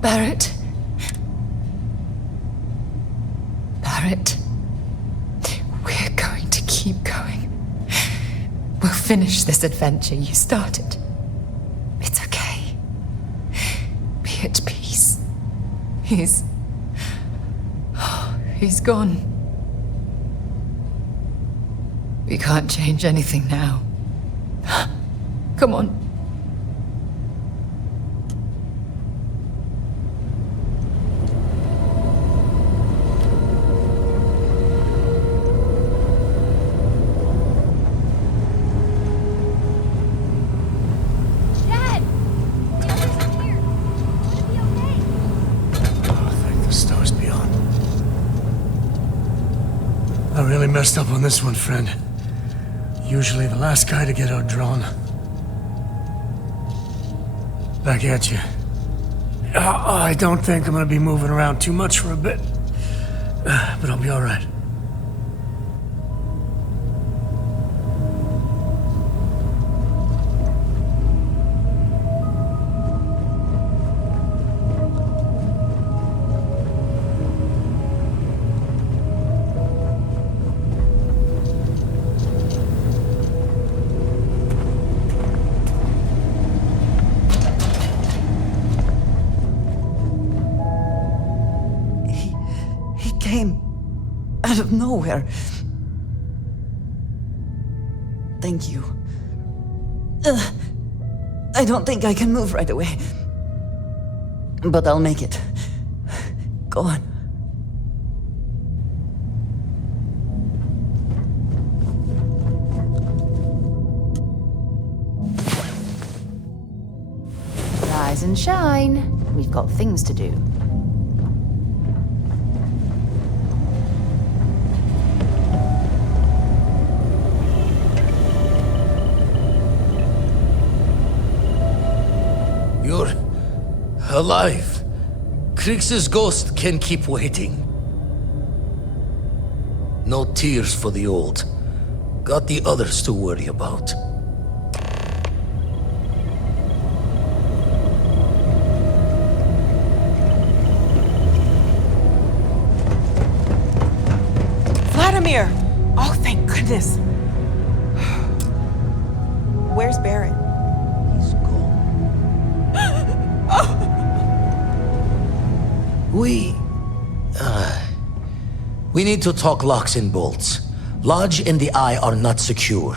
Barrett. Barrett. We're going to keep going. We'll finish this adventure you started. It's okay. Be at peace. He's gone. We can't change anything now. Come on. Messed up on this one, friend. Usually the last guy to get outdrawn. Back at you. I don't think I'm gonna be moving around too much for a bit. But I'll be alright. Out of nowhere. Thank you. I don't think I can move right away. But I'll make it. Go on. Rise and shine. We've got things to do. You're alive. Kriegs's ghost can keep waiting. No tears for the old. Got the others to worry about. Vladimir! Oh, thank goodness. Where's Barrett? He's gone. We need to talk locks and bolts. Lodge and the Eye are not secure.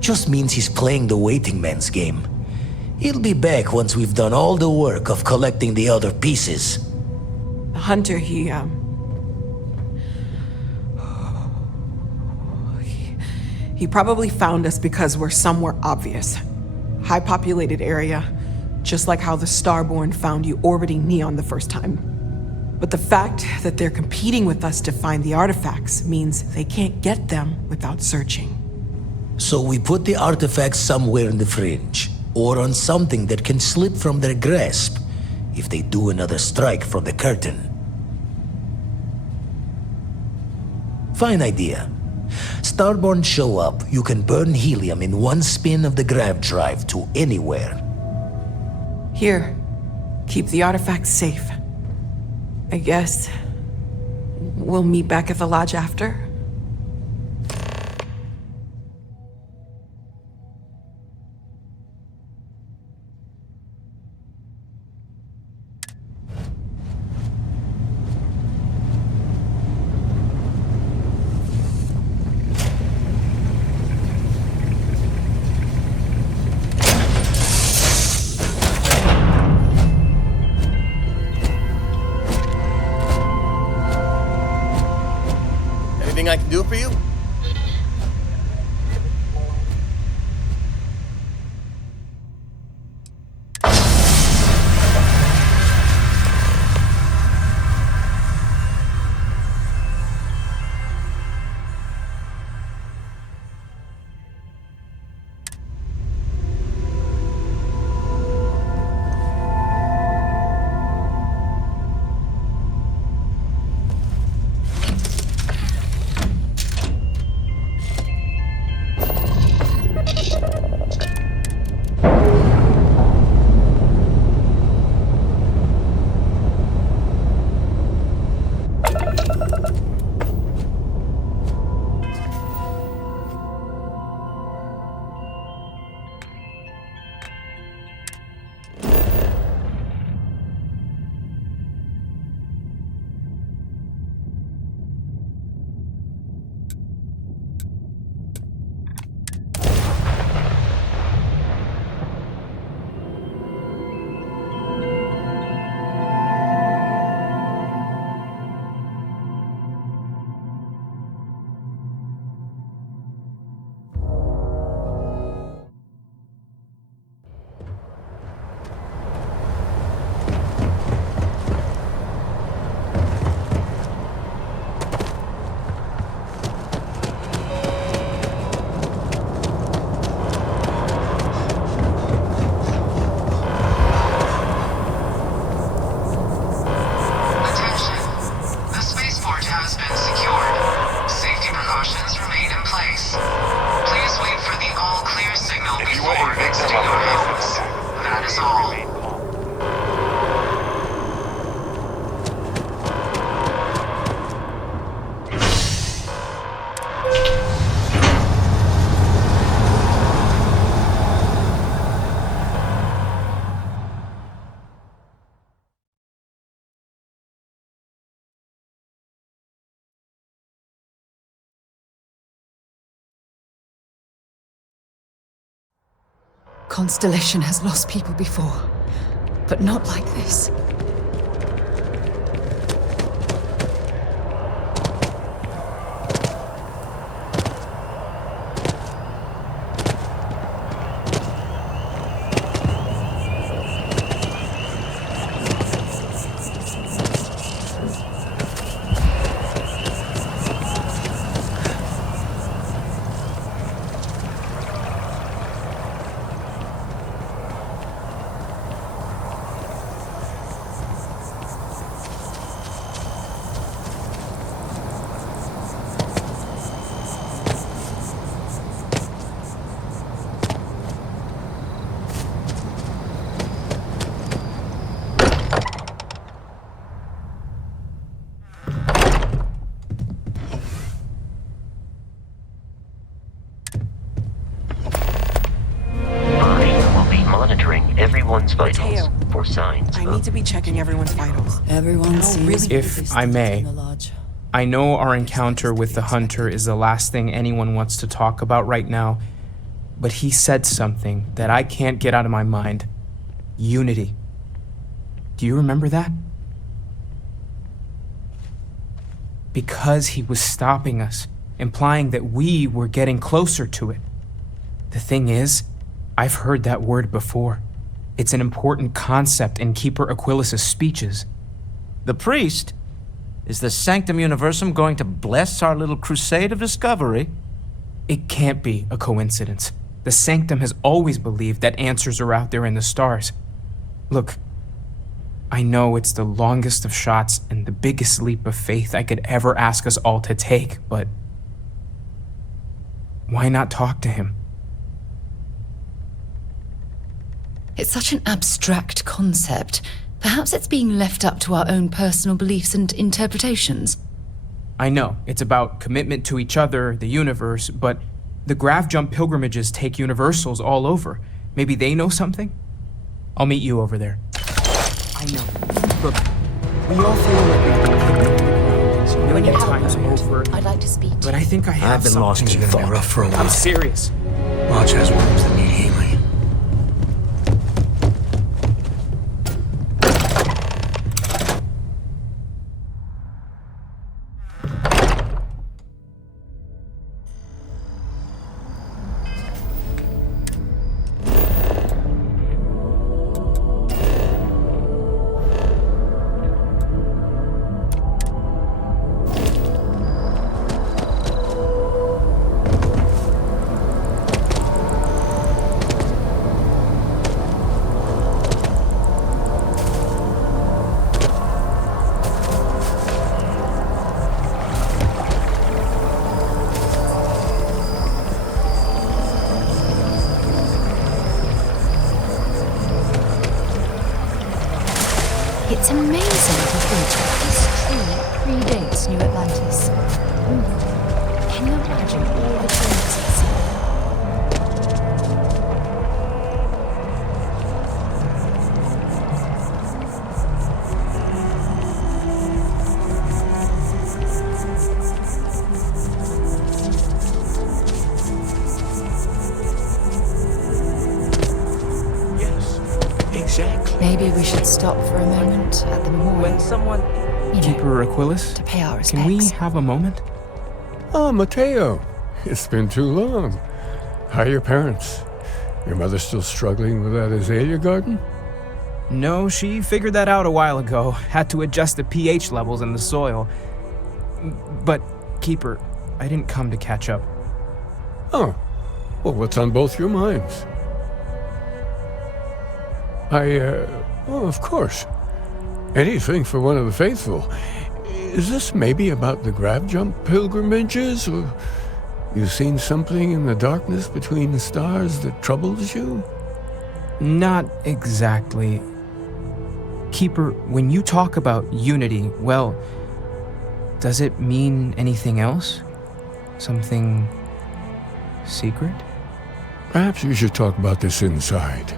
Just means he's playing the waiting man's game. He'll be back once we've done all the work of collecting the other pieces. Hunter, he probably found us because we're somewhere obvious. High-populated area, just like how the Starborn found you orbiting Neon the first time. But the fact that they're competing with us to find the artifacts means they can't get them without searching. So we put the artifacts somewhere in the fringe, or on something that can slip from their grasp if they do another strike from the curtain. Fine idea. Starborn show up, you can burn helium in one spin of the grav drive to anywhere. Here, keep the artifacts safe. I guess we'll meet back at the lodge after. Anything I can do for you? Remain calm. Constellation has lost people before, but not like this. Everyone's vitals Mateo, for signs I of need to be checking everyone's vitals. Everyone seems really? to be If I distant may, from the lodge. I know our encounter with the hunter is the last thing anyone wants to talk about right now, but he said something that I can't get out of my mind. Unity. Do you remember that? Because he was stopping us, implying that we were getting closer to it. The thing is, I've heard that word before. It's an important concept in Keeper Aquilas' speeches. The priest? Is the Sanctum Universum going to bless our little crusade of discovery? It can't be a coincidence. The Sanctum has always believed that answers are out there in the stars. Look, I know it's the longest of shots and the biggest leap of faith I could ever ask us all to take, but why not talk to him? It's such an abstract concept. Perhaps it's being left up to our own personal beliefs and interpretations. I know, it's about commitment to each other, the universe, but the Grav Jump pilgrimages take universals all over. Maybe they know something? I'll meet you over there. I know. Look, we all feel like we've been kicked into the ground so When you many have a times moment, over, I'd like to speak to but I think I have I've been lost. something It's to gonna be thought. rough for a while. I'm serious. Lodge has wounds that need healing. It's amazing to think that this tree predates New Atlantis. Can you imagine all the changes it's seen? Yes, exactly. Maybe we should stop for a moment at the memorial. When someone... You know, Keeper Aquilas? to pay our Can we respects. have a moment? Oh, Mateo. It's been too long. How are your parents? Your mother still struggling with that azalea garden? No, she figured that out a while ago. Had to adjust the pH levels in the soil. But, Keeper, I didn't come to catch up. Oh. Well, what's on both your minds? Well, of course. Anything for one of the faithful. Is this maybe about the Grav Jump pilgrimages, or you seen something in the darkness between the stars that troubles you? Not exactly. Keeper, when you talk about unity, well, does it mean anything else? Something secret? Perhaps we should talk about this inside.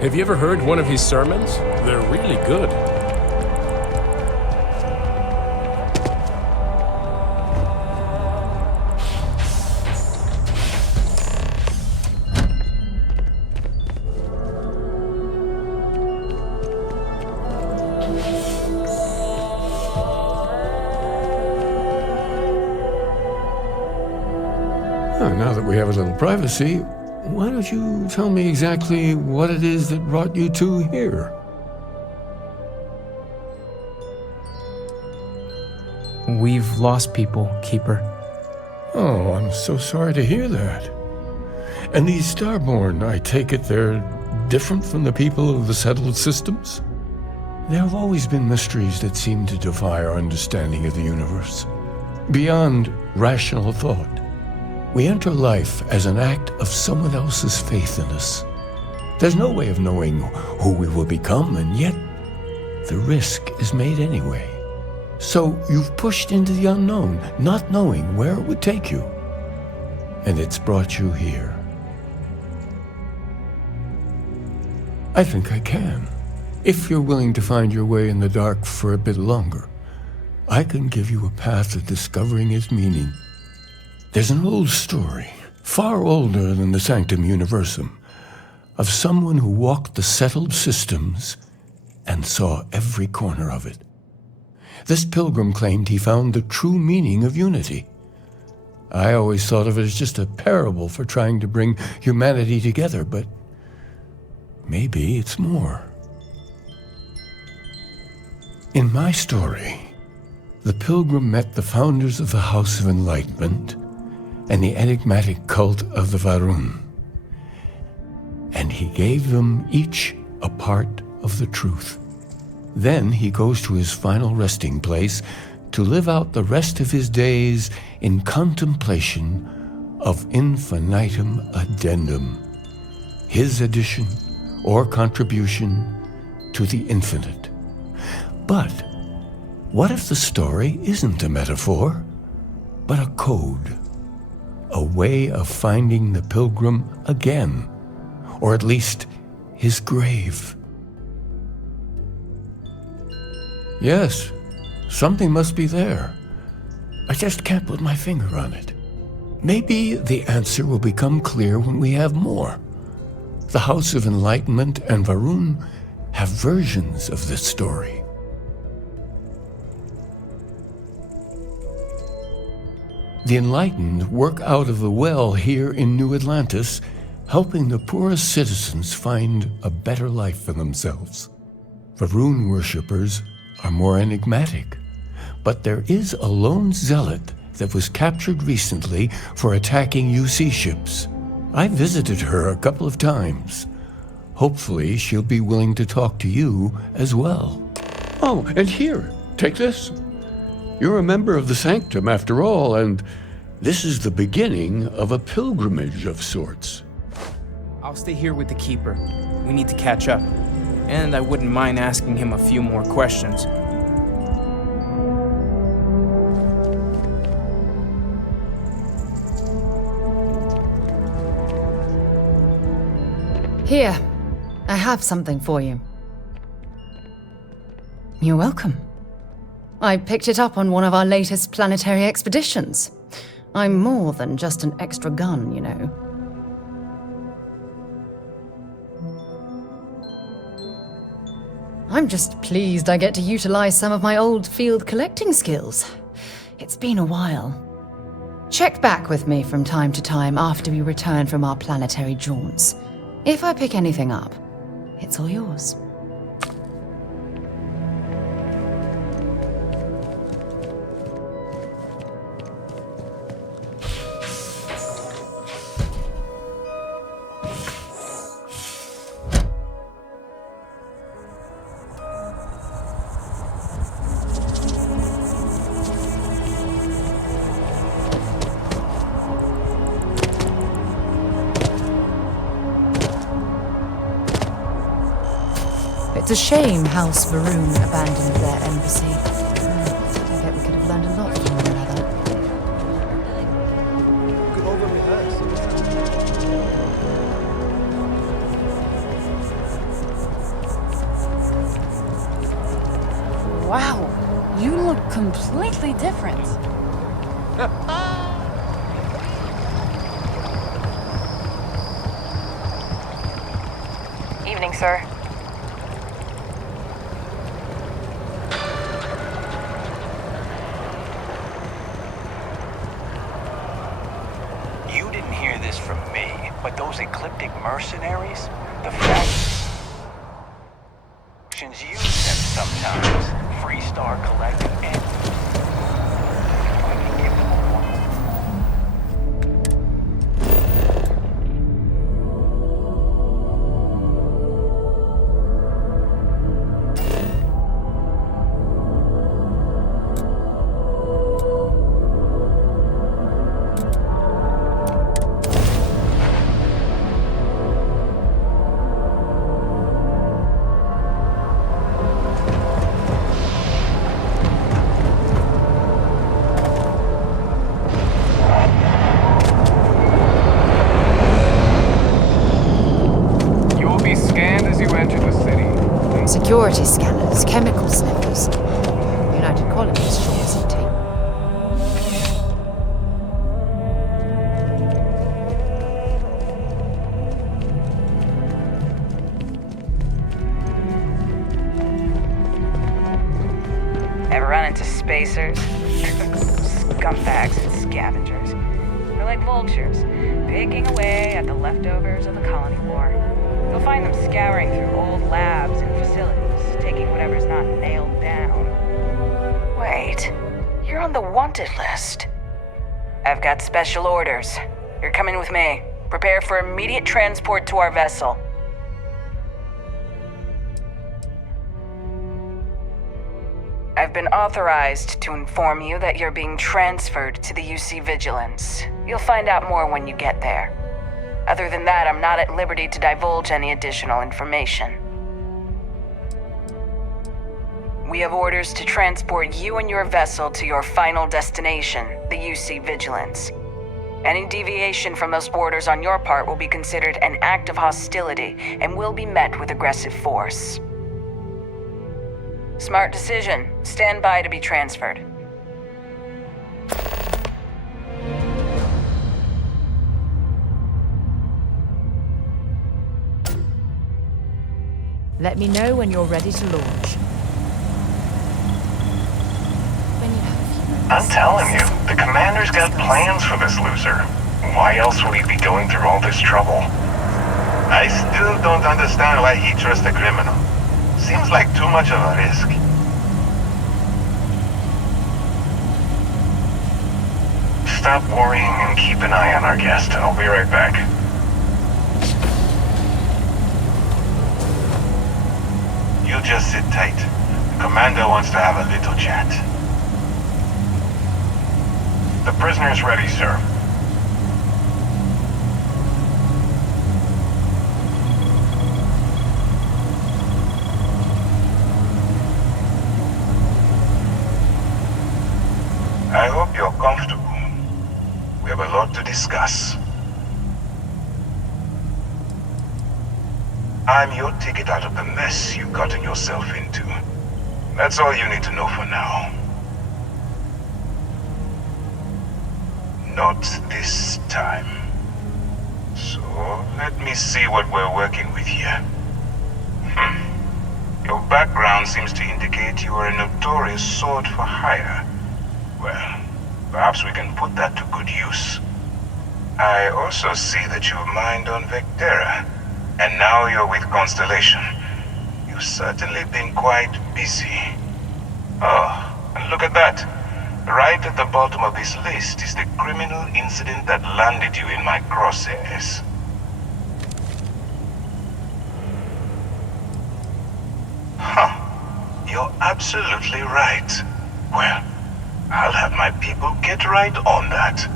Have you ever heard one of his sermons? They're really good. Now that we have a little privacy, why don't you tell me exactly what it is that brought you two here? We've lost people, Keeper. Oh, I'm so sorry to hear that. And these Starborn, I take it they're different from the people of the settled systems? There have always been mysteries that seem to defy our understanding of the universe. Beyond rational thought. We enter life as an act of someone else's faith in us. There's no way of knowing who we will become, and yet the risk is made anyway. So you've pushed into the unknown, not knowing where it would take you. And it's brought you here. I think I can. If you're willing to find your way in the dark for a bit longer, I can give you a path of discovering its meaning. There's an old story, far older than the Sanctum Universum, of someone who walked the settled systems and saw every corner of it. This pilgrim claimed he found the true meaning of unity. I always thought of it as just a parable for trying to bring humanity together, but maybe it's more. In my story, the pilgrim met the founders of the House of Enlightenment and the enigmatic cult of the Varun. And he gave them each a part of the truth. Then he goes to his final resting place to live out the rest of his days in contemplation of infinitum addendum, his addition or contribution to the infinite. But what if the story isn't a metaphor, but a code? A way of finding the pilgrim again, or at least his grave. Yes, something must be there. I just can't put my finger on it. Maybe the answer will become clear when we have more. The House of Enlightenment and Varun have versions of this story. The Enlightened work out of the well here in New Atlantis, helping the poorest citizens find a better life for themselves. Varun worshippers are more enigmatic, but there is a lone zealot that was captured recently for attacking UC ships. I visited her a couple of times. Hopefully she'll be willing to talk to you as well. Oh, and here, take this. You're a member of the Sanctum after all, and this is the beginning of a pilgrimage of sorts. I'll stay here with the Keeper. We need to catch up. And I wouldn't mind asking him a few more questions. Here, I have something for you. You're welcome. I picked it up on one of our latest planetary expeditions. I'm more than just an extra gun, you know. I'm just pleased I get to utilize some of my old field collecting skills. It's been a while. Check back with me from time to time after we return from our planetary jaunts. If I pick anything up, it's all yours. It's a shame House Varun abandoned their embassy. I bet we could have learned a lot from one another. Could over rehearse. Wow, you look completely different. Evening, sir. You didn't hear this from me, but those ecliptic mercenaries, the factions use them sometimes. Freestar Collective and I can give them a warning. Security scanners, chemical sniffers. United Colonies sure is a team. Ever run into spacers? Scumbags and scavengers. They're like vultures, picking away at the leftovers of the colony war. You'll find them scouring through old labs and facilities, taking whatever's not nailed down. Wait, you're on the wanted list. I've got special orders. You're coming with me. Prepare for immediate transport to our vessel. I've been authorized to inform you that you're being transferred to the UC Vigilance. You'll find out more when you get there. Other than that, I'm not at liberty to divulge any additional information. We have orders to transport you and your vessel to your final destination, the UC Vigilance. Any deviation from those orders on your part will be considered an act of hostility and will be met with aggressive force. Smart decision. Stand by to be transferred. Let me know when you're ready to launch. I'm telling you, the commander's got plans for this loser. Why else would he be going through all this trouble? I still don't understand why he trusts a criminal. Seems like too much of a risk. Stop worrying and keep an eye on our guest. I'll be right back. You just sit tight. The commander wants to have a little chat. The prisoner's ready, sir. I hope you're comfortable. We have a lot to discuss. I'm your ticket out of the mess you've gotten yourself into. That's all you need to know for now. Not this time. So, let me see what we're working with here. Your background seems to indicate you are a notorious sword for hire. Well, perhaps we can put that to good use. I also see that you've mined on Vectera, and now you're with Constellation. You've certainly been quite busy. Oh, and look at that. Right at the bottom of this list is the criminal incident that landed you in my crosshairs. Huh. You're absolutely right. Well, I'll have my people get right on that.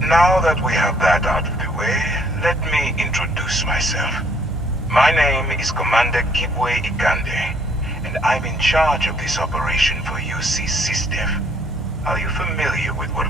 Now that we have that out of the way, let me introduce myself. My name is Commander Kibwe Ikande, and I'm in charge of this operation for UC SysDef. Are you familiar with what